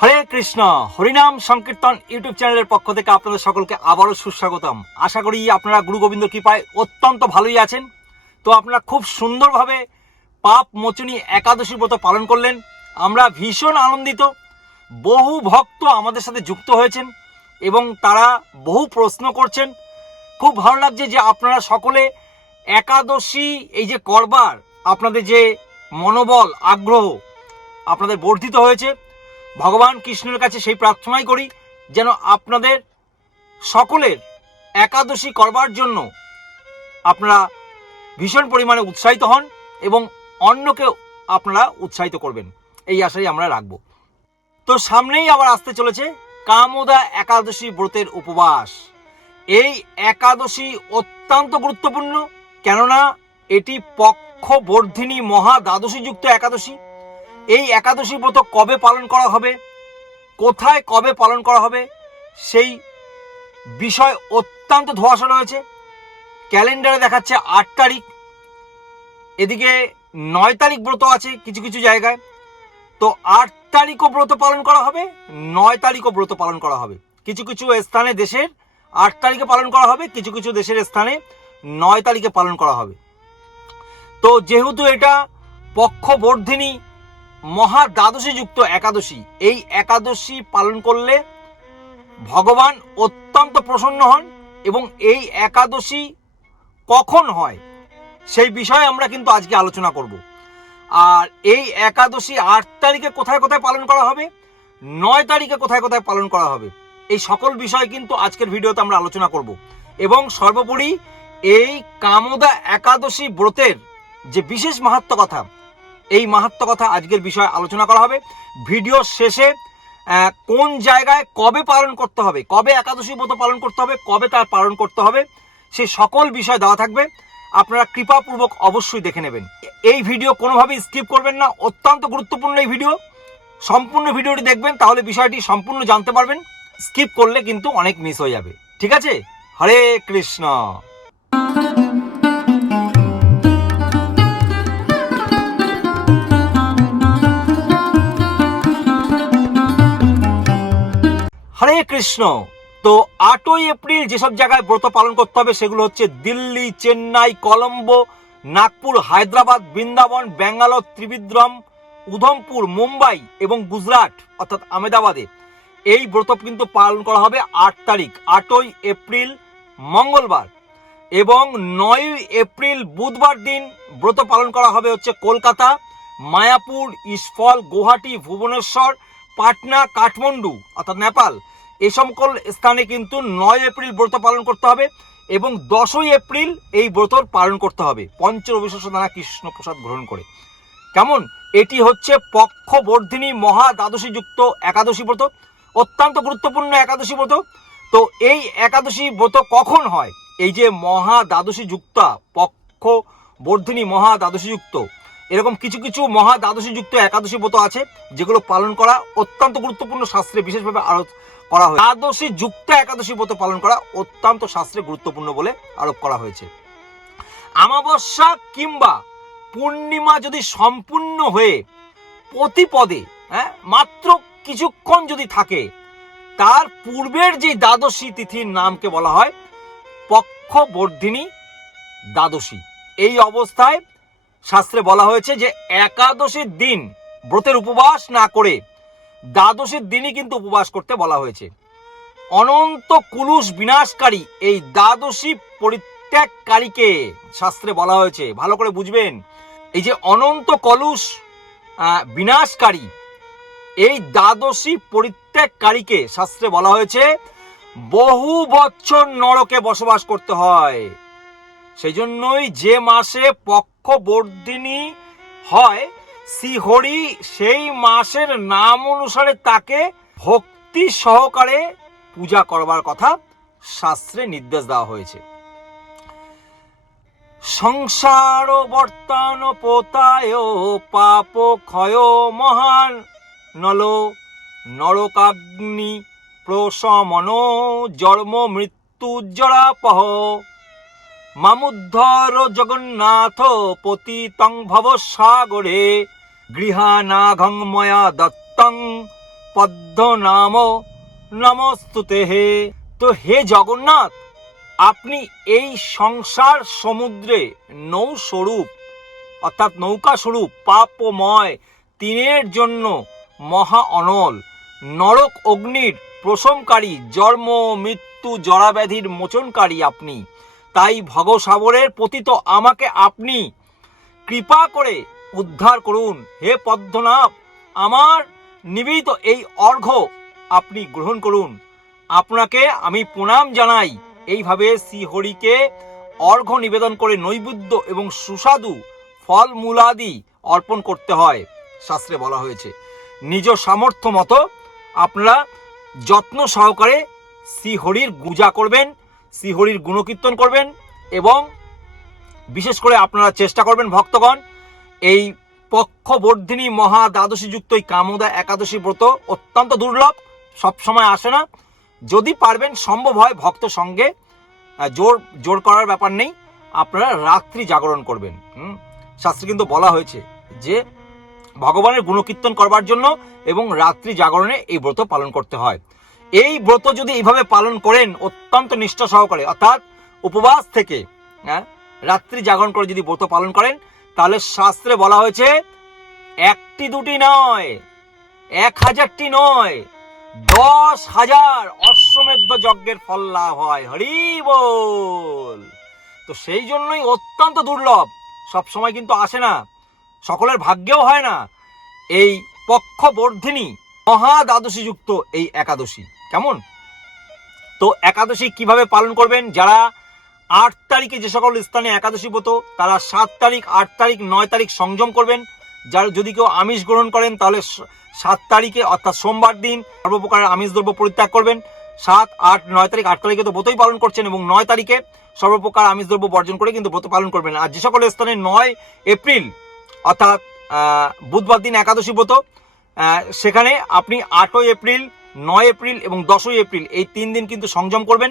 হরে কৃষ্ণ, হরিনাম সংকীর্তন ইউটিউব চ্যানেলের পক্ষ থেকে আপনাদের সকলকে আবারও সুস্বাগতম। আশা করি আপনারা গুরু গোবিন্দ কৃপায় অত্যন্ত ভালোই আছেন। তো আপনারা খুব সুন্দরভাবে পাপ মোচনী একাদশী ব্রত পালন করলেন। আমরা ভীষণ আনন্দিত। বহু ভক্ত আমাদের সাথে যুক্ত হয়েছেন এবং তারা বহু প্রশ্ন করছেন। খুব ভালো লাগছে যে আপনারা সকলে একাদশী, এই যে করবার, আপনাদের যে মনোবল, আগ্রহ আপনাদের বর্ধিত হয়েছে। ভগবান কৃষ্ণের কাছে সেই প্রার্থনাই করি যেন আপনাদের সকলের একাদশী করবার জন্য আপনারা ভীষণ পরিমাণে উৎসাহিত হন এবং অন্যকেও আপনারা উৎসাহিত করবেন। এই আশাই আমরা রাখব। তো সামনেই আবার আসতে চলেছে কামোদা একাদশী ব্রতের উপবাস। এই একাদশী অত্যন্ত গুরুত্বপূর্ণ কেননা এটি পক্ষবর্ধিনী মহা দ্বাদশী যুক্ত একাদশী। এই একাদশী ব্রত কবে পালন করা হবে? কোথায় কবে পালন করা হবে? সেই বিষয় অত্যন্ত ধোয়াশা রয়েছে। ক্যালেন্ডারে দেখাচ্ছে আট তারিখ। এদিকে নয় তারিখ ব্রত আছে কিছু কিছু জায়গায়। তো আট তারিখও ব্রত পালন করা হবে, নয় তারিখও ব্রত পালন করা হবে। কিছু কিছু স্থানে দেশের আট তারিখে পালন করা হবে, কিছু কিছু দেশের স্থানে নয় তারিখে পালন করা হবে। তো যেহেতু এটা পক্ষবর্ধিনী মহা দ্বাদশী যুক্ত একাদশী। এই একাদশী পালন করলে ভগবান অত্যন্ত প্রসন্ন হন এবং এই একাদশী কখন হয় সেই বিষয়ে আমরা কিন্তু আজকে আলোচনা করব। আর এই একাদশী আট তারিখে কোথায় কোথায় পালন করা হবে? নয় তারিখে কোথায় কোথায় পালন করা হবে? এই সকল বিষয় কিন্তু আজকের ভিডিওতে আমরা আলোচনা করব। এবং সর্বোপরি এই কামদা একাদশী ব্রতের যে বিশেষ মাহাত্ম কথা এই মাহাত্ম কথা আজকের বিষয়ে আলোচনা করা হবে। ভিডিও শেষে কোন জায়গায় কবে পালন করতে হবে, কবে একাদশী ব্রত পালন করতে হবে, কবে তার পালন করতে হবে সেই সকল বিষয় দেওয়া থাকবে। আপনারা কৃপাপূর্বক অবশ্যই দেখে নেবেন। এই ভিডিও কোনোভাবেই স্কিপ করবেন না, অত্যন্ত গুরুত্বপূর্ণ এই ভিডিও। সম্পূর্ণ ভিডিওটি দেখবেন, তাহলে বিষয়টি সম্পূর্ণ জানতে পারবেন। স্কিপ করলে কিন্তু অনেক মিস হয়ে যাবে। ঠিক আছে? হরে কৃষ্ণ। হরে কৃষ্ণ। তো আটই এপ্রিল যেসব জায়গায় ব্রত পালন করতে হবে সেগুলো হচ্ছে দিল্লি, চেন্নাই, কলম্বো, নাগপুর, হায়দ্রাবাদ, বৃন্দাবন, ব্যাঙ্গালোর, ত্রিবিদ্রম, উধমপুর, মুম্বাই এবং গুজরাট অর্থাৎ আমেদাবাদে এই ব্রত কিন্তু পালন করা হবে আট তারিখ, আটই এপ্রিল মঙ্গলবার। এবং নয় এপ্রিল বুধবার দিন ব্রত পালন করা হবে হচ্ছে কলকাতা, মায়াপুর ইস্ফল গুয়াহাটি, ভুবনেশ্বর, পাটনা, কাঠমান্ডু অর্থাৎ নেপাল। এই সকল স্থানে কিন্তু নয় এপ্রিল ব্রত পালন করতে হবে এবং দশই এপ্রিল এই ব্রত পালন করতে হবে পঞ্চ রবিশ্বাস দ্বারা কৃষ্ণ প্রসাদ গ্রহণ করে। কেমন? এটি হচ্ছে পক্ষবর্ধিনী মহা দ্বাদশী যুক্ত একাদশী ব্রত, অত্যন্ত গুরুত্বপূর্ণ একাদশী ব্রত। তো এই একাদশী ব্রত কখন হয়? এই যে মহা দ্বাদশী যুক্তা পক্ষ বর্ধিনী মহা দ্বাদশী যুক্ত এরকম কিছু কিছু মহা দ্বাদশী যুক্ত একাদশী ব্রত আছে, যেগুলো পালন করা অত্যন্ত গুরুত্বপূর্ণ শাস্ত্রে বিশেষভাবে আরোপ করা হয় দ্বাদশী যুক্ত একাদশী ব্রত পালন করা অত্যন্ত শাস্ত্রে গুরুত্বপূর্ণ বলে আরোপ করা হয়েছে। আমাবস্যা কিংবা পূর্ণিমা যদি সম্পূর্ণ হয়ে প্রতিপদে হ্যাঁ মাত্র কিছুক্ষণ যদি থাকে, তার পূর্বের যে দ্বাদশী তিথির নামকে বলা হয় পক্ষবর্ধিনী দ্বাদশী। এই অবস্থায় শাস্ত্রে বলা হয়েছে যে একাদশীর দিন ব্রতের উপবাস না করে দ্বাদশীর দিনই কিন্তু উপবাস করতে বলা হয়েছে। অনন্ত কুলুষ বিনাশকারী এই দ্বাদশী পরিত্যাগকারীকে শাস্ত্রে বলা হয়েছে। ভালো করে বুঝবেন। এই যে অনন্ত কলুষ বিনাশকারী, এই দ্বাদশী পরিত্যাগকারীকে শাস্ত্রে বলা হয়েছে, বহু বছর নরকে বসবাস করতে হয়। সেই জন্যই যে মাসে পক্ষবর্ধিনী হয় শ্রীহরি সেই মাসের নাম অনুসারে তাকে ভক্তি সহকারে পূজা করবার কথা শাস্ত্রে নির্দেশ দেওয়া হয়েছে। সংসার বর্তান পোতায় পাপ ক্ষয় মহান, নল নরকাগ্নি প্রশমন জন্ম মৃত্যু জরাপহ। মামুদ্ধর জগন্নাথ পতিতং ভব সাগরে গৃহানাঘং ময়া দত্তং। পদ্ম নাম। নমস্তুতে হে। তো হে জগন্নাথ, আপনি এই সংসার সমুদ্রে নৌস্বরূপ, অর্থাৎ নৌকা স্বরূপ পাপময়, তিনের জন্য মহা অনল, নরক অগ্নির প্রশমকারী জন্ম, মৃত্যু, জরাব্যাধির মোচনকারী আপনি। তাই ভগসাগরের পতিত আমাকে আপনি কৃপা করে উদ্ধার করুন। হে পদ্মনাভ, আমার নিবেদিত এই অর্ঘ্য আপনি গ্রহণ করুন। আপনাকে আমি প্রণাম জানাই। এইভাবে শ্রীহরিকে অর্ঘ্য নিবেদন করে নৈবেদ্য এবং সুস্বাদু ফল মূলাদি অর্পণ করতে হয়, শাস্ত্রে বলা হয়েছে। নিজ সামর্থ্য মতো আপনারা যত্ন সহকারে শ্রীহরির পূজা করবেন, শ্রীহরির গুণকীর্তন করবেন এবং বিশেষ করে আপনারা চেষ্টা করবেন ভক্তগণ এই পক্ষবর্ধিনী মহা দ্বাদশী যুক্ত এই কামদা একাদশী ব্রত অত্যন্ত দুর্লভ, সবসময় আসে না। যদি পারবেন, সম্ভব হয় ভক্ত সঙ্গে জোর জোর করার ব্যাপার নেই, আপনারা রাত্রি জাগরণ করবেন। শাস্ত্রে কিন্তু বলা হয়েছে যে, ভগবানের গুণকীর্তন করবার জন্য এবং রাত্রি জাগরণে এই ব্রত পালন করতে হয়। এই ব্রত যদি এইভাবে পালন করেন, অত্যন্ত নিষ্ঠা সহকারে, অর্থাৎ উপবাস থেকে হ্যাঁ রাত্রি জাগরণ করে যদি ব্রত পালন করেন তাহলে শাস্ত্রে বলা হয়েছে, একটি দুটি নয়, এক হাজারটি নয়, দশ হাজার অশ্বমেধ যজ্ঞের ফল লাভ হয়। হরি বল। তো সেই জন্যই অত্যন্ত দুর্লভ। সব সময় কিন্তু আসে না। সকলের ভাগ্যেও হয় না। এই পক্ষবর্ধিনী যুক্ত এই একাদশী। কেমন? তো একাদশী কীভাবে পালন করবেন? যারা আট তারিখে যে সকল স্থানে একাদশী ব্রত, তারা সাত তারিখ, আট তারিখ, নয় তারিখ সংযম করবেন। যার যদি কেউ আমিষ গ্রহণ করেন, তাহলে সাত তারিখে, অর্থাৎ সোমবার দিন সর্বপ্রকার আমিষ দ্রব্য পরিত্যাগ করবেন। সাত, আট, নয় তারিখ, আট তারিখে তো ব্রতই পালন করছেন এবং নয় তারিখে সর্বপ্রকার আমিষ দ্রব্য বর্জন করে কিন্তু ব্রত পালন করবেন। আর যে সকল স্থানে নয় এপ্রিল, অর্থাৎ বুধবার দিন একাদশী ব্রত সেখানে আপনি আটই এপ্রিল, নয় এপ্রিল এবং দশই এপ্রিল এই তিন দিন কিন্তু সংযম করবেন।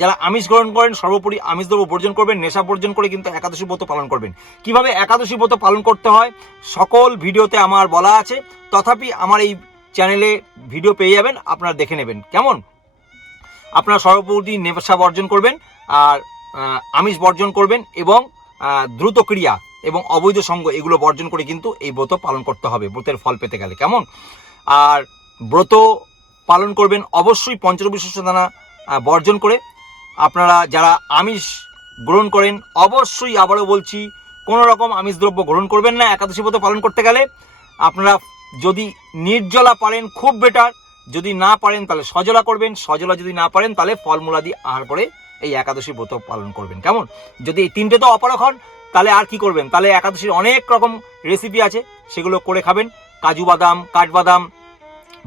যারা আমিষ গ্রহণ করেন, সর্বোপরি আমিষ দ্রব্য বর্জন করবেন, নেশা বর্জন করে কিন্তু একাদশী ব্রত পালন করবেন। কীভাবে একাদশী ব্রত পালন করতে হয়? সকল ভিডিওতে আমার বলা আছে। তথাপি আমার এই চ্যানেলে ভিডিও পেয়ে যাবেন, আপনারা দেখে নেবেন। কেমন? আপনারা সর্বোপরি নেশা বর্জন করবেন আর আমিষ বর্জন করবেন এবং দ্রুত ক্রিয়া এবং অবৈধ সঙ্গ এগুলো বর্জন করে কিন্তু এই ব্রত পালন করতে হবে। ব্রতের ফল পেতে গেলে। কেমন? আর ব্রত পালন করবেন অবশ্যই পঞ্চবিশ্ব দানা বর্জন করে আপনারা যারা আমিষ গ্রহণ করেন, অবশ্যই আবারও বলছি, কোনো রকম আমিষ দ্রব্য গ্রহণ করবেন না, একাদশী ব্রত পালন করতে গেলে। আপনারা যদি নির্জলা পারেন, খুব বেটার। যদি না পারেন, তাহলে সজলা করবেন। সজলা যদি না পারেন, তাহলে ফলমূলাদি আহার করে এই একাদশী ব্রত পালন করবেন। কেমন? যদি এই তিনটে তো অপারক হন, তাহলে আর কি করবেন? তাহলে একাদশীর অনেক রকম রেসিপি আছে, সেগুলো করে খাবেন। কাজু বাদাম, কাঠবাদাম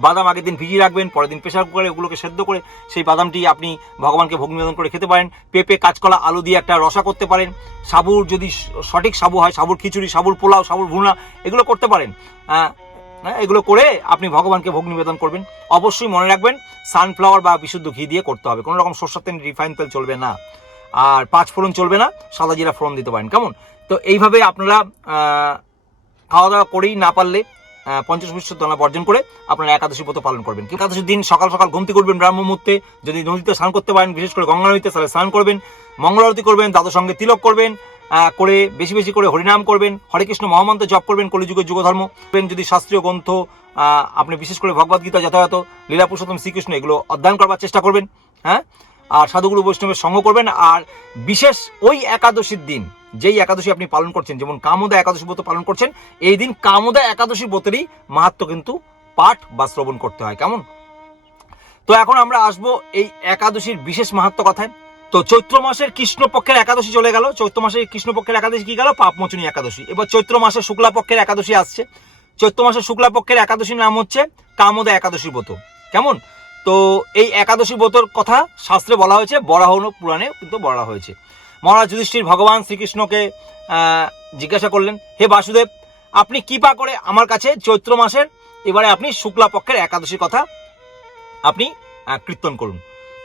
বাদাম আগের দিন ভিজিয়ে রাখবেন পরের দিন প্রেশার কুকারে ওগুলোকে সেদ্ধ করে সেই বাদামটি আপনি ভগবানকে ভোগ নিবেদন করে খেতে পারেন। পেঁপে কাঁচকলা আলু দিয়ে একটা রসা করতে পারেন। সাবুর যদি সঠিক সাবু হয় সাবুর খিচুড়ি সাবুর পোলাও সাবুর ভুনা এগুলো করতে পারেন। হ্যাঁ, এগুলো করে আপনি ভগবানকে ভোগ নিবেদন করবেন। অবশ্যই মনে রাখবেন সানফ্লাওয়ার বা বিশুদ্ধ ঘি দিয়ে করতে হবে। কোনো রকম সরষের তেল রিফাইন তেল চলবে না। আর পাঁচ ফোড়ন চলবে না সাদা জিরা ফোড়ন দিতে পারেন। কেমন? তো এইভাবে আপনারা খাওয়া দাওয়া করেই না পারলে পঞ্চাশ বিশ্ব দানা বর্জন করে আপনারা একাদশী ব্রত পালন করবেন। কিন্তু একাদশীর দিন সকাল সকাল ঘুমতি করবেন ব্রাহ্ম মুহূর্তে। যদি নদীতে স্নান করতে পারেন, বিশেষ করে গঙ্গা নদীতে, তাহলে স্নান করবেন, মঙ্গল আরতি করবেন, দাদুর সঙ্গে তিলক করবেন করে বেশি বেশি করে হরিনাম করবেন, হরে কৃষ্ণ মহামন্ত্র জপ করবেন, কলিযুগের যুগধর্ম। যদি শাস্ত্রীয় গ্রন্থ আপনি বিশেষ করে ভগবদ গীতা, যথাযথ লীলা পুরুষোত্তম শ্রীকৃষ্ণ, এগুলো অধ্যয়ন করবার চেষ্টা করবেন হ্যাঁ? আর সাধুগুরু বৈষ্ণবের সঙ্গ করবেন, আর বিশেষ ওই একাদশীর দিন যেই একাদশী আপনি পালন করছেন, যেমন কামদা একাদশী ব্রত পালন করছেন, এই দিন কামদা একাদশী ব্রতেরই মাহাত্ম কিন্তু পাঠ বা শ্রবণ করতে হয়। কেমন? তো এখন আমরা আসব এই একাদশীর বিশেষ মাহাত্ম কথায়। তো চৈত্র মাসের কৃষ্ণপক্ষের একাদশী চলে গেল। চৈত্র মাসের কৃষ্ণপক্ষের একাদশী কি গেল? পাপমোচনী একাদশী। এবার চৈত্র মাসের শুক্লাপক্ষের একাদশী আসছে। চৈত্র মাসের শুক্লাপক্ষের একাদশীর নাম হচ্ছে কামদা একাদশী ব্রত। কেমন? তো এই একাদশী ব্রতর কথা শাস্ত্রে বলা হয়েছে বরাহন পুরাণে কিন্তু বলা হয়েছে। মহারাজ যুধিষ্ঠির ভগবান শ্রীকৃষ্ণকে জিজ্ঞাসা করলেন, হে বাসুদেব, আপনি কৃপা করে আমার কাছে চৈত্র মাসের, এবারে আপনি শুক্লা পক্ষের একাদশীর কথা আপনি কীর্তন করুন?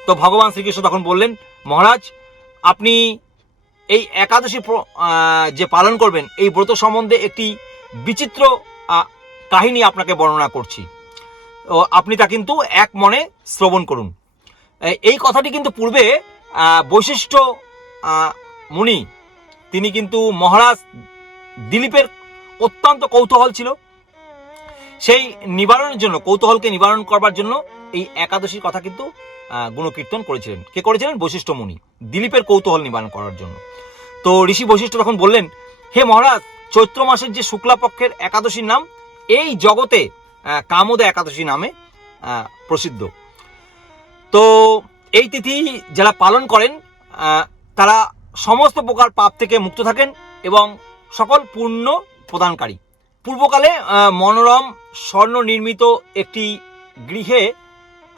তো ভগবান শ্রীকৃষ্ণ তখন বললেন, মহারাজ, আপনি এই একাদশী যে পালন করবেন, এই ব্রত সম্বন্ধে একটি বিচিত্র কাহিনী আপনাকে বর্ণনা করছি। ও, আপনি তা কিন্তু এক মনে শ্রবণ করুন। এই কথাটি কিন্তু পূর্বে বৈশিষ্ট্য মুনি, তিনি কিন্তু মহারাজ দিলীপের অত্যন্ত কৌতূহল ছিল। সেই নিবারণের জন্য, কৌতূহলকে নিবারণ করবার জন্য এই একাদশীর কথা কিন্তু গুণকীর্তন করেছিলেন। কে করেছিলেন? বৈশিষ্ট্য মুনি, দিলীপের কৌতূহল নিবারণ করার জন্য। তো ঋষি বৈশিষ্ট্য তখন বললেন, হে মহারাজ, চৈত্র মাসের যে শুক্লাপক্ষের একাদশীর নাম, এই জগতে কামদা একাদশী নামে প্রসিদ্ধ। তো এই তিথি যারা পালন করেন তারা সমস্ত প্রকার পাপ থেকে মুক্ত থাকেন এবং সকল পুণ্য প্রদানকারী। পূর্বকালে মনোরম স্বর্ণ নির্মিত একটি গৃহে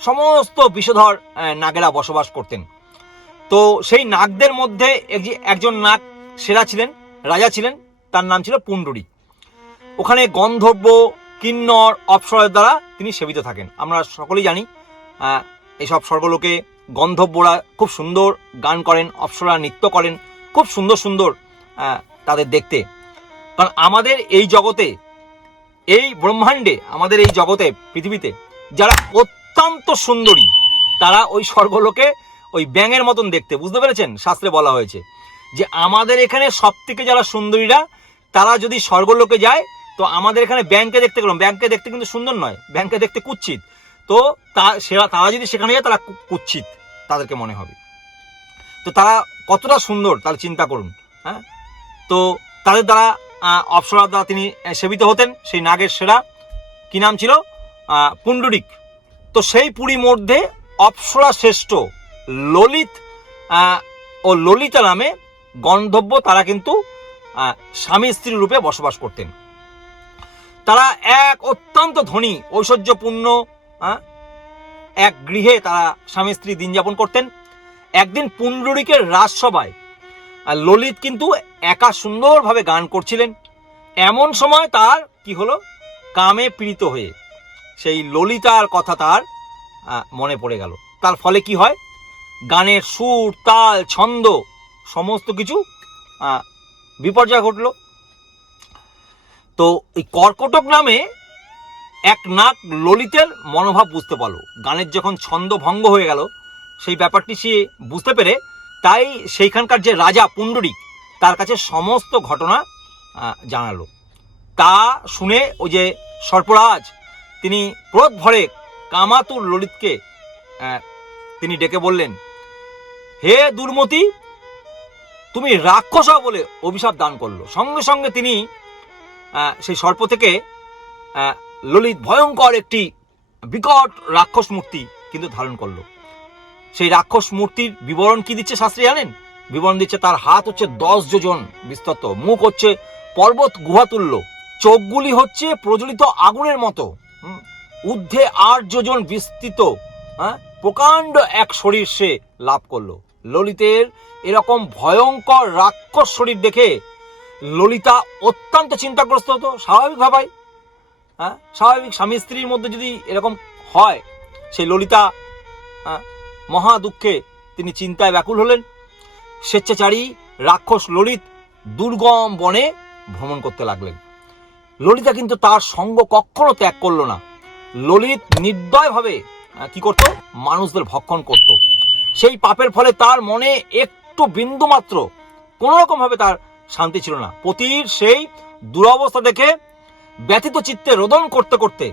সমস্ত বিষধর নাগেরা বসবাস করতেন। তো সেই নাগদের মধ্যে একজি- একজন নাগ সেরা ছিলেন, রাজা ছিলেন, তার নাম ছিল পুণ্ডরী। ওখানে গন্ধর্ব কিন্নর অপ্সরের দ্বারা তিনি সেবিত থাকেন। আমরা সকলেই জানি এইসব স্বর্গলোকে গন্ধর্বরা খুব সুন্দর গান করেন, অপ্সরা নৃত্য করেন, খুব সুন্দর সুন্দর তাদের দেখতে। কারণ আমাদের এই জগতে, এই ব্রহ্মাণ্ডে, আমাদের এই জগতে, পৃথিবীতে, যারা অত্যন্ত সুন্দরী, তারা ওই স্বর্গলোকে ওই ব্যাঙের মতন দেখতে। বুঝতে পেরেছেন? শাস্ত্রে বলা হয়েছে যে, আমাদের এখানে সব থেকে যারা সুন্দরীরা, তারা যদি স্বর্গলোকে যায়, তো আমাদের এখানে ব্যাংকে দেখতে গেলাম। ব্যাংকে দেখতে কিন্তু সুন্দর নয়। ব্যাংকে দেখতে কুচ্ছিত তো তা তারা যদি সেখানে যায়, তারা কু- কুৎসিত তাদেরকে মনে হবে। তো তারা কতটা সুন্দর, তাহলে চিন্তা করুন হ্যাঁ? তো তাদের দ্বারা অপ্সরার দ্বারা তিনি সেবিত হতেন, সেই নাগের সেরা। কি নাম ছিল? পুণ্ডরিক। তো সেই পুরী মধ্যে অপ্সরা শ্রেষ্ঠ, ললিত ও ললিতা নামে গন্ধব্য তারা কিন্তু স্বামী স্ত্রী রূপে বসবাস করতেন। তারা এক অত্যন্ত ধনী, ঐশ্বর্যপূর্ণ এক গৃহে তারা স্বামী স্ত্রী দিন যাপন করতেন। একদিন পুণ্ডরিকের রাজসভায় ললিত কিন্তু একা সুন্দরভাবে গান করছিলেন। এমন সময় তার কি হলো? কামে পীড়িত হয়ে সেই ললিতার কথা তার মনে পড়ে গেল। তার ফলে কি হয়? গানের সুর, তাল, ছন্দ সমস্ত কিছু বিপর্যয় ঘটলো। তো এই কর্কটক নামে এক নাক ললিতের মনোভাব বুঝতে পারল। গানের যখন ছন্দ ভঙ্গ হয়ে গেল, সেই ব্যাপারটি সে বুঝতে পেরে তাই সেইখানকার যে রাজা পুণ্ডরিক, তার কাছে সমস্ত ঘটনা জানালো। তা শুনে ওই যে সর্পরাজ, তিনি ক্রোধ ভরে কামাতুর ললিতকে তিনি ডেকে বললেন, হে দুর্মতি, তুমি রাক্ষস বলে অভিশাপ দান করল। সঙ্গে সঙ্গে তিনি সেই সর্প থেকে ললিত ভয়ঙ্কর একটি বিকট রাক্ষস মূর্তি কিন্তু ধারণ করল। সেই রাক্ষস মূর্তির বিবরণ কি দিচ্ছে শাস্ত্রী জানেন? বিবরণ দিচ্ছে তার হাত হচ্ছে দশ যোজন বিস্তৃত, মুখ হচ্ছে পর্বত গুহা গুহাতুল্য চোখগুলি হচ্ছে প্রজ্বলিত আগুনের মতো। ঊর্ধ্বে আট যোজন বিস্তৃত হ্যাঁ? প্রকাণ্ড এক শরীর সে লাভ করল। ললিতের এরকম ভয়ঙ্কর রাক্ষস শরীর দেখে ললিতা অত্যন্ত চিন্তাগ্রস্ত হতো স্বাভাবিক ভাবাই হ্যাঁ? স্বাভাবিক স্বামী স্ত্রীর মধ্যে যদি এরকম হয় সেই ললিতা হ্যাঁ, মহা দুঃখে তিনি চিন্তায় ব্যাকুল হলেন। স্বেচ্ছাচারী রাক্ষস ললিত দুর্গম বনে ভ্রমণ করতে লাগলেন। ললিতা কিন্তু তার সঙ্গ কখনো ত্যাগ করল না। ললিত নির্দয়ভাবে আহ, কি করত? মানুষদের ভক্ষণ করত। সেই পাপের ফলে তার মনে একটু বিন্দু মাত্র কোনো রকম ভাবে তার শান্তি ছিল না। পতির সেই দুরবস্থা দেখে ব্যথিত চিত্তে রোদন করতে করতে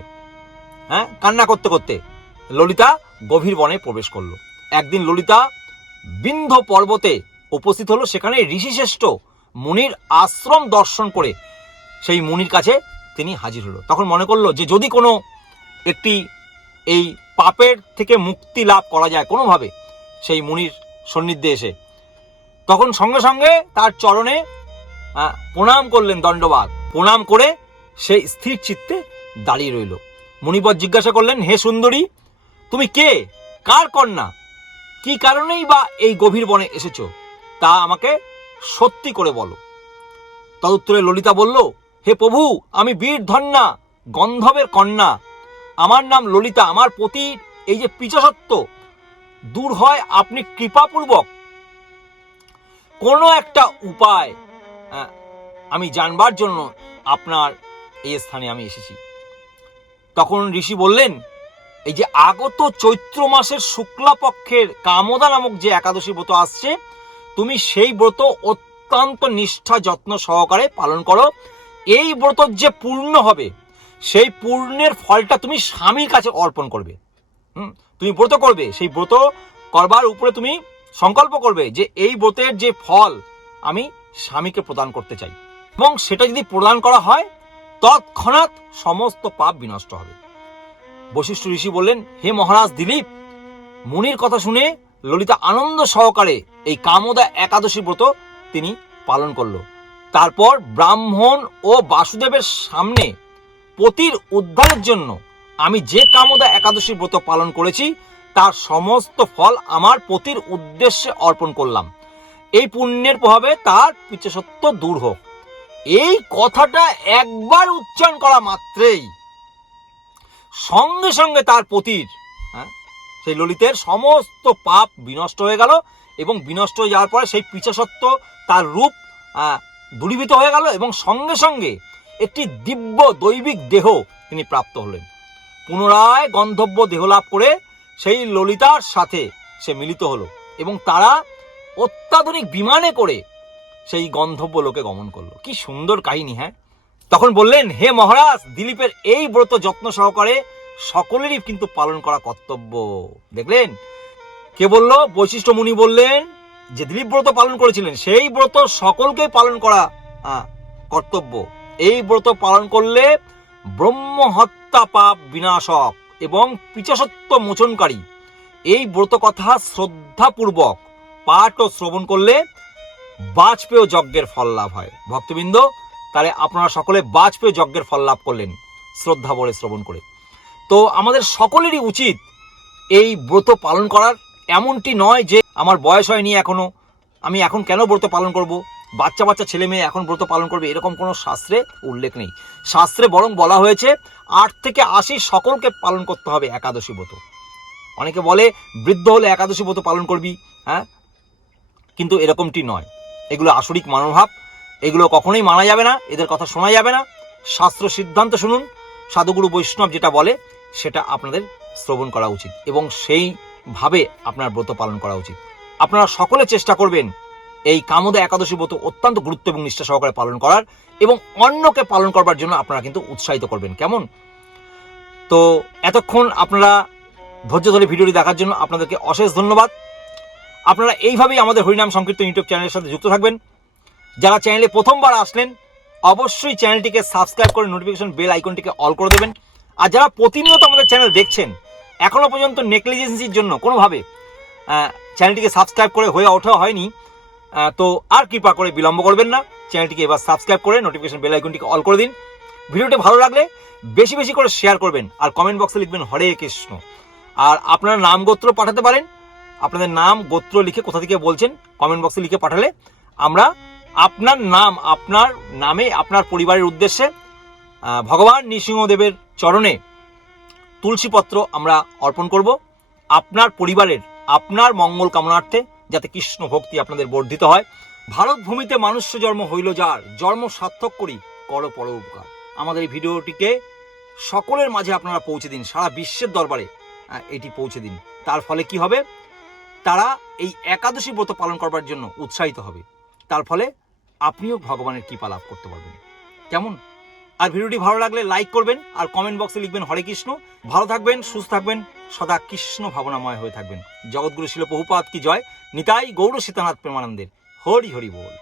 হ্যাঁ কান্না করতে করতে ললিতা গভীর বনে প্রবেশ করল। একদিন ললিতা বিন্ধ পর্বতে উপস্থিত হলো। সেখানে ঋষিশ্রেষ্ঠ মুনির আশ্রম দর্শন করে সেই মুনির কাছে তিনি হাজির হলো। তখন মনে করল যে যদি কোনো একটি এই পাপের থেকে মুক্তি লাভ করা যায় কোনোভাবে, সেই মুনির সন্নিধ্যে এসে। তখন সঙ্গে সঙ্গে তার চরণে প্রণাম করলেন দণ্ডবাদ প্রণাম করে সেই স্থির চিত্তে দাঁড়িয়ে রইল। মুনিপদ জিজ্ঞাসা করলেন, হে সুন্দরী, তুমি কে? কার কন্যা? কি কারণেই বা এই গভীর বনে এসেছ? তা আমাকে সত্যি করে বলো। তদুত্তরে ললিতা বলল, হে প্রভু, আমি বীর ধন্যা গন্ধবের কন্যা। আমার নাম ললিতা, আমার পতির এই যে পিছসত্ব দূর হয় আপনি কৃপাপূর্বক। কোনো একটা উপায় আমি জানবার জন্য আপনার এই স্থানে আমি এসেছি। তখন ঋষি বললেন, এই যে আগত চৈত্র মাসের শুক্লা পক্ষের কামদা নামক যে একাদশী ব্রত আসছে, তুমি সেই ব্রত অত্যন্ত নিষ্ঠা, যত্ন সহকারে পালন করো। এই ব্রত যে পূর্ণ হবে, সেই পূর্ণের ফলটা তুমি স্বামীর কাছে অর্পণ করবে। হুম? তুমি ব্রত করবে, সেই ব্রত করবার উপরে তুমি সংকল্প করবে যে এই ব্রতের যে ফল আমি স্বামীকে প্রদান করতে চাই। এবং সেটা যদি প্রদান করা হয় তৎক্ষণাৎ সমস্ত পাপ বিনষ্ট হবে। বশিষ্ঠ ঋষি বললেন, হে মহারাজ দিলীপ, মুনির কথা শুনে ললিতা আনন্দ সহকারে এই কামদা একাদশী ব্রত তিনি পালন করল। তারপর ব্রাহ্মণ ও বাসুদেবের সামনে পতির উদ্ধারের জন্য আমি যে কামদা একাদশী ব্রত পালন করেছি, তার সমস্ত ফল আমার পতির উদ্দেশ্যে অর্পণ করলাম। এই পুণ্যের প্রভাবে তার পিছসত্ব দূর হোক। এই কথাটা একবার উচ্চারণ করা মাত্রেই। সঙ্গে সঙ্গে তার পতির হ্যাঁ সেই ললিতের সমস্ত পাপ বিনষ্ট হয়ে গেল এবং বিনষ্ট হয়ে যাওয়ার পরে সেই পিছসত্ব তার রূপ দূরীভূত হয়ে গেল এবং সঙ্গে সঙ্গে একটি দিব্য দৈবিক দেহ তিনি প্রাপ্ত হলেন। পুনরায় গন্ধব্য দেহ লাভ করে সেই ললিতার সাথে সে মিলিত হলো এবং তারা অত্যাধুনিক বিমানে করে সেই গন্ধব্য লোকে গমন করল। কি সুন্দর কাহিনী হ্যাঁ? তখন বললেন, হে মহারাজ, দিলীপের এই ব্রত যত্ন সহকারে সকলেরই কিন্তু পালন করা কর্তব্য। দেখলেন? কে বলল? বৈশিষ্ট্য মুনি বললেন যে, দিলীপ ব্রত পালন করেছিলেন, সেই ব্রত সকলকে পালন করা কর্তব্য। এই ব্রত পালন করলে ব্রহ্ম হত্যা পাপ বিনাশক এবং পিচাসত্ব মোচনকারী। এই ব্রত কথা শ্রদ্ধাপূর্বক পাঠ ও শ্রবণ করলে বাজপেয় যজ্ঞের ফল লাভ হয়। ভক্তবৃন্দ, তাহলে আপনারা সকলে বাজপেয় যজ্ঞের ফল লাভ করলেন, শ্রদ্ধা বলে শ্রবণ করে। তো আমাদের সকলেরই উচিত এই ব্রত পালন করার। এমনটি নয় যে আমার বয়স হয়নি এখনও, আমি এখন কেন ব্রত পালন করব? বাচ্চা বাচ্চা ছেলে মেয়ে এখন ব্রত পালন করবে, এরকম কোনো শাস্ত্রে উল্লেখ নেই। শাস্ত্রে বরং বলা হয়েছে, আট থেকে আশি সকলকে পালন করতে হবে একাদশী ব্রত। অনেকে বলে, বৃদ্ধ হলে একাদশী ব্রত পালন করবি হ্যাঁ? কিন্তু এরকমটি নয়। এগুলো আসরিক মনোভাব এগুলো কখনোই মানা যাবে না, এদের কথা শোনা যাবে না। শাস্ত্র সিদ্ধান্ত শুনুন, সাধুগুরু বৈষ্ণব যেটা বলে, সেটা আপনাদের শ্রবণ করা উচিত এবং সেইভাবে আপনার ব্রত পালন করা উচিত। আপনারা সকলে চেষ্টা করবেন এই কামদা একাদশী ব্রত অত্যন্ত গুরুত্ব এবং নিষ্ঠা সহকারে পালন করার এবং অন্যকে পালন করবার জন্য আপনারা কিন্তু উৎসাহিত করবেন। কেমন? তো এতক্ষণ আপনারা ধৈর্য ধরে ভিডিওটি দেখার জন্য আপনাদেরকে অশেষ ধন্যবাদ। আপনারা এইভাবেই আমাদের হরিনাম সংকীর্তন ইউটিউব চ্যানেলের সাথে যুক্ত থাকবেন। যারা চ্যানেলে প্রথমবার আসলেন, অবশ্যই চ্যানেলটিকে সাবস্ক্রাইব করে নোটিফিকেশন বেল আইকনটিকে অল করে দেবেন। আর যারা প্রতিনিয়ত আমাদের চ্যানেল দেখছেন, এখনও পর্যন্ত নেকলিজেন্সির জন্য কোনোভাবে চ্যানেলটিকে সাবস্ক্রাইব করে হয়ে ওঠা হয়নি তো আর কৃপা করে বিলম্ব করবেন না। চ্যানেলটিকে এবার সাবস্ক্রাইব করে নোটিফিকেশন বেল আইকনটিকে অল করে দিন। ভিডিওটি ভালো লাগলে বেশি বেশি করে শেয়ার করবেন আর কমেন্ট বক্সে লিখবেন হরে কৃষ্ণ। আর আপনার নাম গোত্র পাঠাতে পারেন আপনাদের নাম, গোত্র লিখে কোথা থেকে বলছেন কমেন্ট বক্সে লিখে পাঠালে আমরা আপনার নাম, আপনার নামে, আপনার পরিবারের উদ্দেশ্যে ভগবান নৃসিংহদেবের চরণে তুলসীপত্র আমরা অর্পণ করব। আপনার পরিবারের, আপনার মঙ্গল কামনার্থে যাতে কৃষ্ণ ভক্তি আপনাদের বর্ধিত হয়। ভারত ভূমিতে মানুষ্য জন্ম হইল যার, জন্ম সার্থক করি, কর পর উপকার। আমাদের এই ভিডিওটিকে সকলের মাঝে আপনারা পৌঁছে দিন, সারা বিশ্বের দরবারে এটি পৌঁছে দিন। তার ফলে কি হবে? তারা এই একাদশী ব্রত পালন করবার জন্য উৎসাহিত হবে। তার ফলে আপনিও ভগবানের কৃপা লাভ করতে পারবেন। কেমন? আর ভিডিওটি ভালো লাগলে লাইক করবেন আর কমেন্ট বক্সে লিখবেন হরে কৃষ্ণ। ভালো থাকবেন, সুস্থ থাকবেন, সদা কৃষ্ণ ভাবনাময় হয়ে থাকবেন। জগৎগুরু শিল বহুপাত কি জয়? নিতাই গৌর সীতানাথ প্রেমানন্দের। হরি হরি বল।